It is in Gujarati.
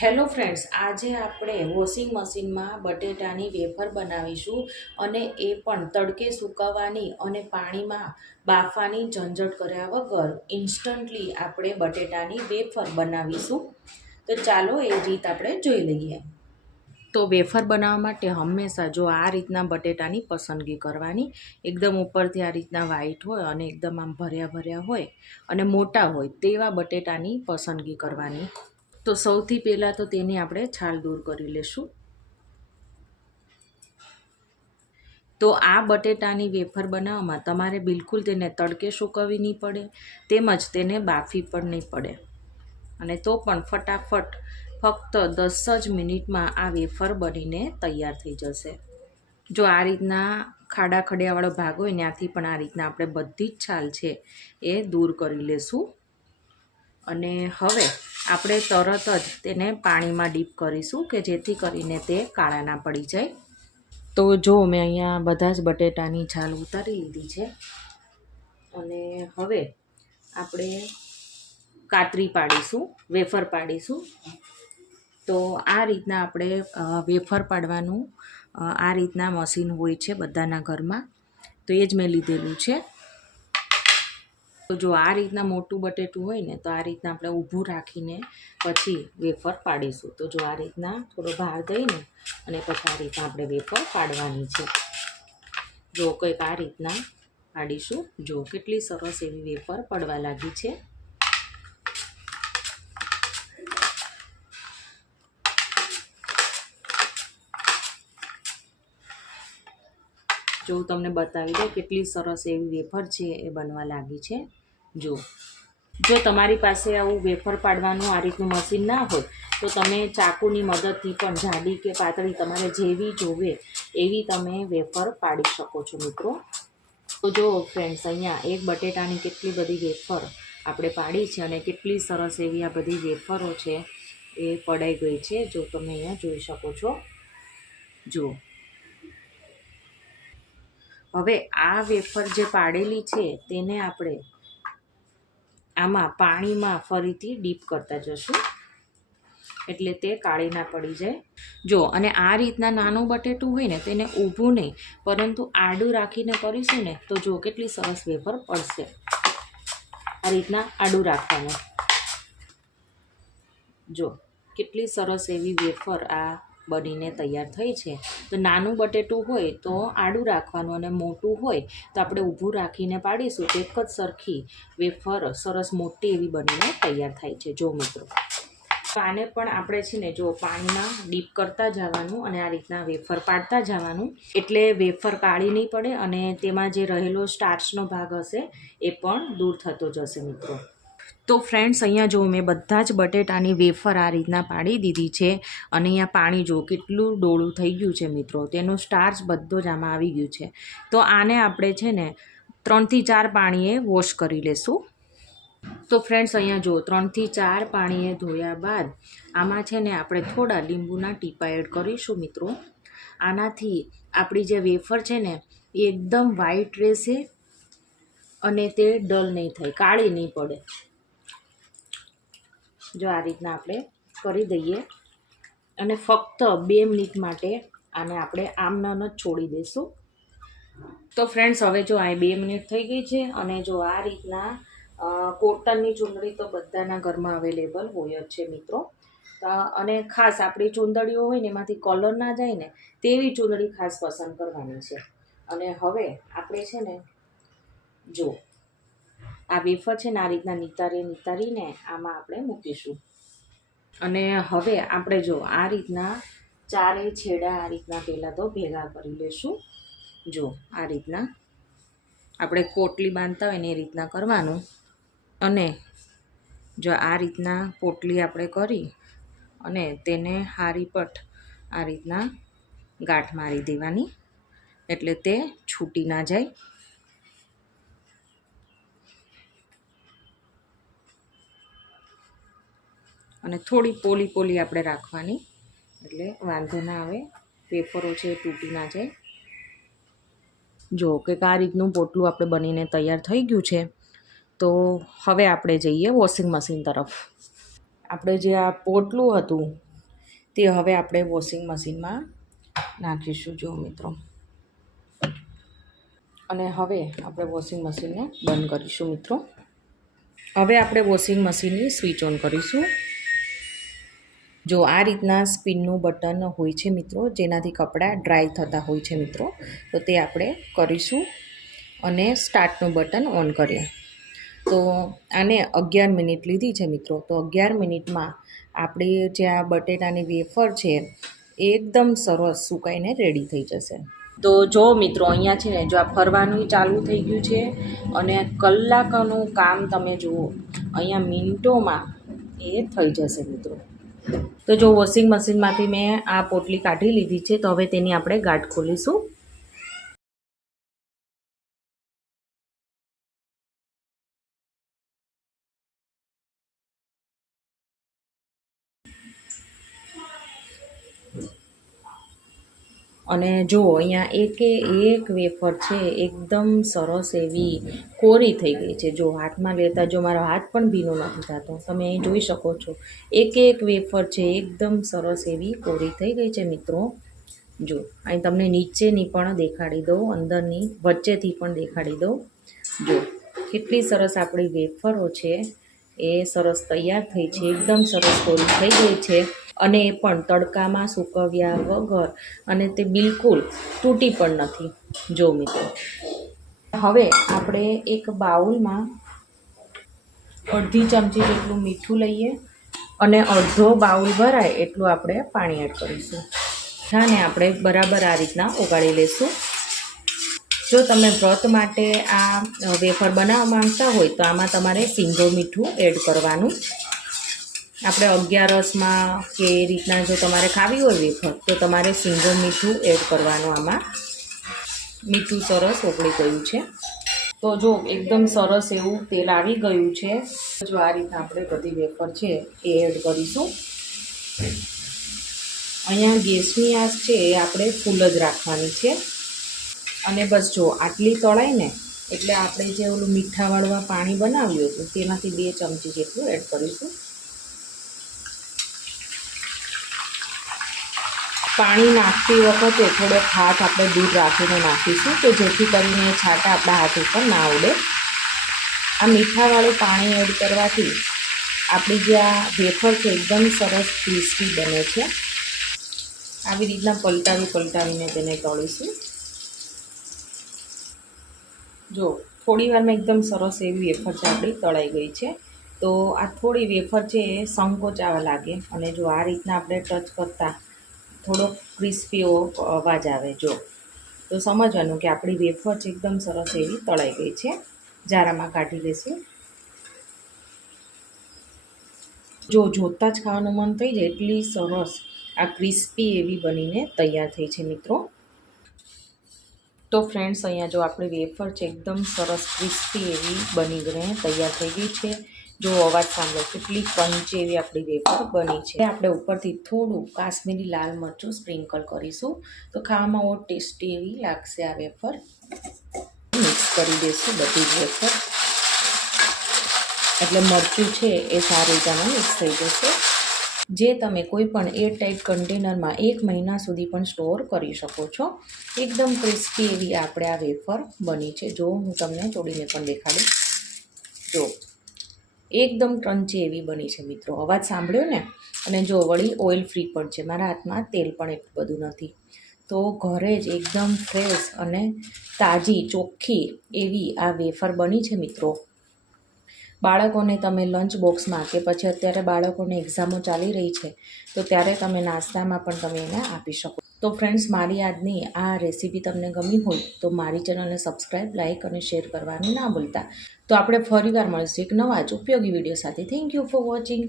હેલો ફ્રેન્ડ્સ, આજે આપણે વોશિંગ મશીનમાં બટેટાની વેફર બનાવીશું અને એ પણ તડકે સૂકવવાની અને પાણીમાં બાફવાની ઝંઝટ કર્યા વગર ઇન્સ્ટન્ટલી આપણે બટેટાની વેફર બનાવીશું. તો ચાલો એ રીત આપણે જોઈ લઈએ. તો વેફર બનાવવા માટે હંમેશા જો આ રીતના બટેટાની પસંદગી કરવાની. એકદમ ઉપરથી આ રીતના વ્હાઈટ હોય અને એકદમ આમ ભર્યા ભર્યા હોય અને મોટા હોય તેવા બટેટાની પસંદગી કરવાની. તો સૌથી પહેલાં તો તેની આપણે છાલ દૂર કરી લેશું. તો આ બટેટાની વેફર બનાવવામાં તમારે બિલકુલ તેને તડકે સૂકવવી નહીં પડે, તેમજ તેને બાફી પણ નહીં પડે, અને તો પણ ફટાફટ ફક્ત 10 જ મિનિટમાં આ વેફર બનીને તૈયાર થઈ જશે. જો આ રીતના ખાડા ખડિયાવાળો ભાગ હોય ત્યાંથી પણ આ રીતના આપણે બધી જ છાલ છે એ દૂર કરી લેશું. અને હવે આપણે તરત જ તેને પાણીમાં ડીપ કરીશું કે જેથી કરીને તે કાળા ના પડી જાય. તો જો મેં અહીંયા બધા જ બટેટાની છાલ ઉતારી લીધી છે અને હવે આપણે કાતરી પાડીશું, વેફર પાડીશું. તો આ રીતના આપણે વેફર પાડવાનું આ રીતના મશીન હોય છે બધાના ઘરમાં, તો એ જ મેં લીધેલું છે. તો જો આ રીતના મોટું બટેટું હોય ને તો આ રીતના આપણે ઊભું રાખીને પછી વેફર પાડીશું. તો જો આ રીતના થોડો ભાર દઈને અને પછી આ રીતના આપણે વેફર પાડવાની છે. જો કંઈક આ રીતના પાડીશું. જો કેટલી સરસ એવી વેફર પડવા લાગી છે. જો હું તમને બતાવી દઉં કેટલી સરસ એવી વેફર છે એ બનવા લાગી છે. જો તમારી પાસે આવું વેફર પાડવાનું આ રીતનું મશીન ના હોય તો તમે ચાકુની મદદથી પણ જાડી કે પાતળી તમારે જેવી જોવે એવી તમે વેફર પાડી શકો છો મિત્રો. તો જો ફ્રેન્ડ્સ, અહીંયા એક બટેટાની કેટલી બધી વેફર આપણે પાડી છે અને કેટલી સરસ એવી આ બધી વેફરો છે એ પડાઈ ગઈ છે. જો તમે અહીંયા જોઈ શકો છો. જો હવે આ વેફર જે પાડેલી છે તેને આપણે આમાં પાણીમાં ફરીથી ડીપ કરતા જશું એટલે તે કાળી ના પડી જાય. જો અને આ રીતના નાનું બટેટું હોય ને તેને ઊભું નહીં પરંતુ આડું રાખીને કરીશું ને તો જો કેટલી સરસ વેફર પડશે. આ રીતના આડું રાખવાનું. જો કેટલી સરસ એવી વેફર આ બનીને તૈયાર થઈ છે. તો નાનું બટેટું હોય તો આડું રાખવાનું અને મોટું હોય તો આપણે ઊભું રાખીને પાડીશું તો એક જ સરખી વેફર સરસ મોટી એવી બનીને તૈયાર થાય છે. જો મિત્રો, આને પણ આપણે છે ને જો પાણીમાં ડીપ કરતા જવાનું અને આ રીતના વેફર પાડતા જવાનું એટલે વેફર કાળી નહીં પડે અને તેમાં જે રહેલો સ્ટાર્ચનો ભાગ હશે એ પણ દૂર થતો જશે મિત્રો. તો ફ્રેન્ડ્સ, અહીંયા જો મેં બધા જ બટેટાની વેફર આ રીતના પાડી દીધી છે અને અહીંયા પાણી જો કેટલું ડોળું થઈ ગયું છે મિત્રો. તેનો સ્ટાર્ચ બધો જ આમાં આવી ગયું છે. તો આને આપણે છે ને 3 થી 4 પાણીએ વોશ કરી લેશું. તો ફ્રેન્ડ્સ, અહીંયા જો 3 થી 4 પાણીએ ધોયા બાદ આમાં છે ને આપણે થોડા લીંબુના ટીપા એડ કરીશું મિત્રો. આનાથી આપણી જે વેફર છે ને એ એકદમ વ્હાઈટ રહેશે અને તે ડલ નહીં થાય, કાળી નહીં પડે. જો આ રીતના આપણે કરી દઈએ અને ફક્ત 2 મિનિટ માટે આને આપણે આમનામ જ છોડી દઈશું. તો ફ્રેન્ડ્સ, હવે જો આ 2 મિનિટ થઈ ગઈ છે અને જો આ રીતના કોટનની ચૂંદડી તો બધાના ઘરમાં અવેલેબલ હોય જ છે મિત્રો. અને ખાસ આપણી ચૂંદડીઓ હોય ને એમાંથી કલર ના જાય ને તેવી ચૂંદડી ખાસ પસંદ કરવાની છે. અને હવે આપણે છે ને જો આ વેફર છે ને આ રીતના નીતારીને આમાં આપણે મૂકીશું. અને હવે આપણે જો આ રીતના ચારેય છેડા આ રીતના પહેલાં તો ભેગા કરી લઈશું. જો આ રીતના આપણે પોટલી બાંધતા હોય ને એ રીતના કરવાનું. અને જો આ રીતના પોટલી આપણે કરી અને તેને હારી પટ આ રીતના ગાંઠ મારી દેવાની એટલે તે છૂટી ના જાય. અને થોડી પોલી આપણે રાખવાની એટલે વાંધો ના આવે, વેફરો છે એ તૂટી ના જાય. જો કે આ રીતનું પોટલું આપણે બનીને તૈયાર થઈ ગયું છે. તો હવે આપણે જઈએ વોશિંગ મશીન તરફ. આપણે જે આ પોટલું હતું તે હવે આપણે વોશિંગ મશીનમાં નાખીશું જો મિત્રો. અને હવે આપણે વોશિંગ મશીનને બંધ કરીશું મિત્રો. હવે આપણે વોશિંગ મશીનની સ્વિચ ઓન કરીશું. જો આ રીતના સ્પિનનું બટન હોય છે મિત્રો, જેનાથી કપડાં ડ્રાય થતા હોય છે મિત્રો, તો તે આપણે કરીશું અને સ્ટાર્ટનું બટન ઓન કરીએ. તો આને 11 મિનિટ લીધી છે મિત્રો. તો 11 મિનિટમાં આપણી જે આ બટેટાની વેફર છે એકદમ સરસ સુકાઈને રેડી થઈ જશે. તો જો મિત્રો અહીંયા છે ને, જો આ ફરવાનું ચાલુ થઈ ગયું છે અને કલાકોનું કામ તમે જુઓ, અહીંયા મિનિટોમાં એ થઈ જશે મિત્રો. તો જો વોશિંગ મશીનમાંથી મેં આ પોટલી કાઢી લીધી છે. તો હવે તેની આપણે ગાંઠ ખોલીશું. અને જુઓ અહીંયા એક વેફર છે એકદમ સરસ એવી કોરી થઈ ગઈ છે. જો હાથમાં લેતા જો મારો હાથ પણ ભીનો નથી થતો, તમે અહીં જોઈ શકો છો. એક વેફર છે એકદમ સરસ એવી કોરી થઈ ગઈ છે મિત્રો. જો અહીં તમને નીચેની પણ દેખાડી દઉં, અંદરની વચ્ચેથી પણ દેખાડી દઉં. જો કેટલી સરસ આપણી વેફરો છે એ સરસ તૈયાર થઈ છે, એકદમ સરસ કોરી થઈ ગઈ છે. અને એ પણ તડકામાં સૂકવ્યા વગર, અને તે બિલકુલ તૂટી પણ નથી. જો મિત્રો હવે આપણે એક બાઉલમાં અડધી ચમચી જેટલું મીઠું લઈએ અને અડધો બાઉલ ભરાય એટલું આપણે પાણી એડ કરીશું. અને આપણે બરાબર આ રીતના ઓગાળી લઈશું. જો તમે વ્રત માટે આ વેફર બનાવવા માંગતા હોય તો આમાં તમારે સિંધો મીઠું એડ કરવાનું. આપણે 11 કે એ રીતના જો તમારે ખાવી હોય વેફર, તો તમારે સિંધો મીઠું એડ કરવાનું. આમાં મીઠું સરસ ઓગળી ગયું છે. તો જો એકદમ સરસ એવું તેલ આવી ગયું છે. જો આ રીતના આપણે બધી વેફર છે એ એડ કરીશું. અહીંયા ગેસની આંચ છે એ આપણે ફૂલ જ રાખવાની છે. અને બસ જો આટલી તળાય ને એટલે આપણે જે ઓલું મીઠાવાળું પાણી બનાવ્યું હતું તેનાથી 2 ચમચી જેટલું એડ કરીશું. પાણી નાખતી વખતે થોડોક હાથ આપણે દૂર રાખીને નાખીશું, તો જેથી કરીને છાંટા આપણા હાથ ઉપર ના ઉડે. આ મીઠાવાળું પાણી એડ કરવાથી આપણી જે આ વેફર છે એકદમ સરસ ક્રિસ્પી બને છે. આવી રીતના પલટાવીને તેને તળીશું. જો થોડી વારમાં એકદમ સરસ એવી વેફર છે આપણી તળાઈ ગઈ છે. તો આ થોડી વેફર છે એ સંકોચાવા લાગે, અને જો આ રીતના આપણે ટચ કરતાં થોડોક ક્રિસ્પી અવાજ આવે જો, તો સમજવાનું કે આપણી વેફર છે એકદમ સરસ એવી તળાઈ ગઈ છે. જારામાં કાઢી લઈશું. જો જોતાં જ ખાવાનું મન થઈ જાય એટલી સરસ આ ક્રિસ્પી એવી બનીને તૈયાર થઈ છે મિત્રો. તો ફ્રેન્ડ્સ અહીંયા જો આપણી વેફર છે એકદમ સરસ ક્રિસ્પી એવી બનીને તૈયાર થઈ ગઈ છે. જો અવાજ સાંભળો કેટલી ક્રન્ચી એવી આપણી વેફર બની છે. આપણે ઉપરથી થોડું કાશ્મીરી લાલ મરચું સ્પ્રિંકલ કરીશું, તો ખાવામાં બહુ ટેસ્ટી એવી લાગશે આ વેફર. મિક્સ કરી દઈશું બધી જ વેફર, એટલે મરચું છે એ સારી રીતે મિક્સ થઈ જશે. જે તમે કોઈ પણ એરટાઇટ કન્ટેનરમાં 1 મહિના સુધી પણ સ્ટોર કરી શકો છો. એકદમ ક્રિસ્પી એવી આપણે આ વેફર બની છે. જો હું તમને તોડીને પણ દેખાડું. જો એકદમ ક્રન્ચી એવી બની છે મિત્રો. અવાજ સાંભળ્યો ને? અને જો વળી ઓઇલ ફ્રી પણ છે. મારા હાથમાં તેલ પણ એટલું બધું નથી. તો ઘરે જ એકદમ ફ્રેશ અને તાજી ચોખ્ખી એવી આ વેફર બની છે મિત્રો. બાળકોને તમે લંચ બોક્સમાં, કે પછી અત્યારે બાળકોને એક્ઝામો ચાલી રહી છે તો ત્યારે તમે નાસ્તામાં પણ તમે એને આપી શકો. તો ફ્રેન્ડ્સ, મારી આજની આ રેસીપી તમને ગમી હોય તો મારી ચેનલને સબસ્ક્રાઈબ, લાઇક અને શેર કરવાનું ના ભૂલતા. તો આપણે ફરીવાર મળીશું એક નવા જ ઉપયોગી વિડીયો સાથે. Thank you for watching.